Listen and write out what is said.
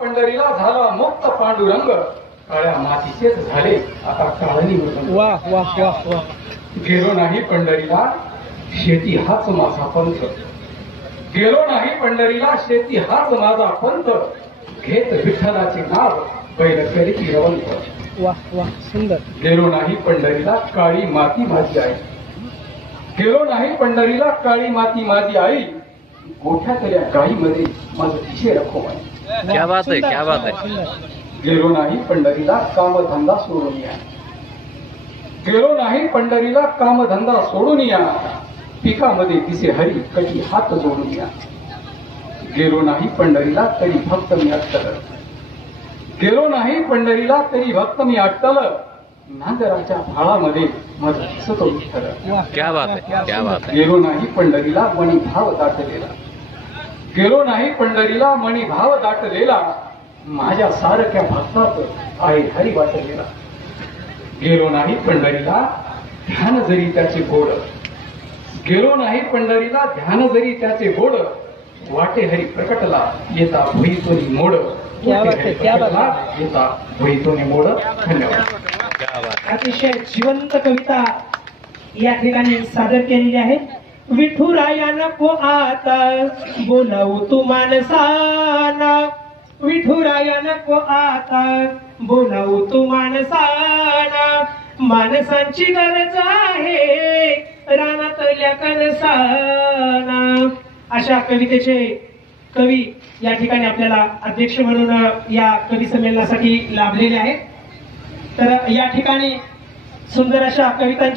पंढरीला झाला मुक्त पांडुरंग, काळ्या मातीचेच झाले आता काळणी मृदंग. वाह वाह वाह वाह. गेलो नाही पंढरीला, शेती हाच माझा पंथ. गेलो नाही पंढरीला, शेती हाच माझा पंथ. घेत विठ्ठलाचे नाव, बैल करीती रवंथ. वाह वाह सुंदर. गेलो नाही पंढरीला, काळी माती माझी आई. गेलो नाही पंढरीला, काळी माती माझी आई. गोठ्यातल्या गाईमध्ये माझं तिशे रखोबाई. क्या बात है, क्या बात है. गेलो नाही पंढरीला, कामधंदा सोडून या. गेलो नाही पंढरीला, कामधंदा सोडून या. पिकामध्ये दिसे हरी, कधी हात जोडून या. गेलो नाही पंढरीला, तरी भक्त मी अट्टल. गेलो नाही पंढरीला, तरी भक्त मी अट्टल. नांगराच्या भाळामध्ये माझं दिसतो विठ्ठल. क्या बात है, क्या बात है. गेलो नाही पंढरीला, मणी भाव दाटलेला. गेलो नाही पंढरीला, मणी भाव दाटलेला. माझ्या सारख्या भक्तात आहे हरी वाटलेला. गेलो नाही पंढरीला, ध्यान जरी त्याचे गोड. गेलो नाही पंढरीला, ध्यान जरी त्याचे गोड. वाटे हरी प्रकटला, येता भुईतोनी मोड. येता भुईतोनी मोड. धन्यवाद. क्या बात. अतिशय जिवंत कविता या ठिकाणी सादर केलेली आहे. विठुराया नको आता बोलावू तू माणसाना. विठुराया नको आता बोलावू तू माणसाना. माणसांची गरज आहे रानातल्या कणसाना. अशा कवितेचे कवी या ठिकाणी आपल्याला अध्यक्ष म्हणून या कवी संमेलनासाठी लाभलेले आहेत. तर या ठिकाणी सुंदर अशा कवितांची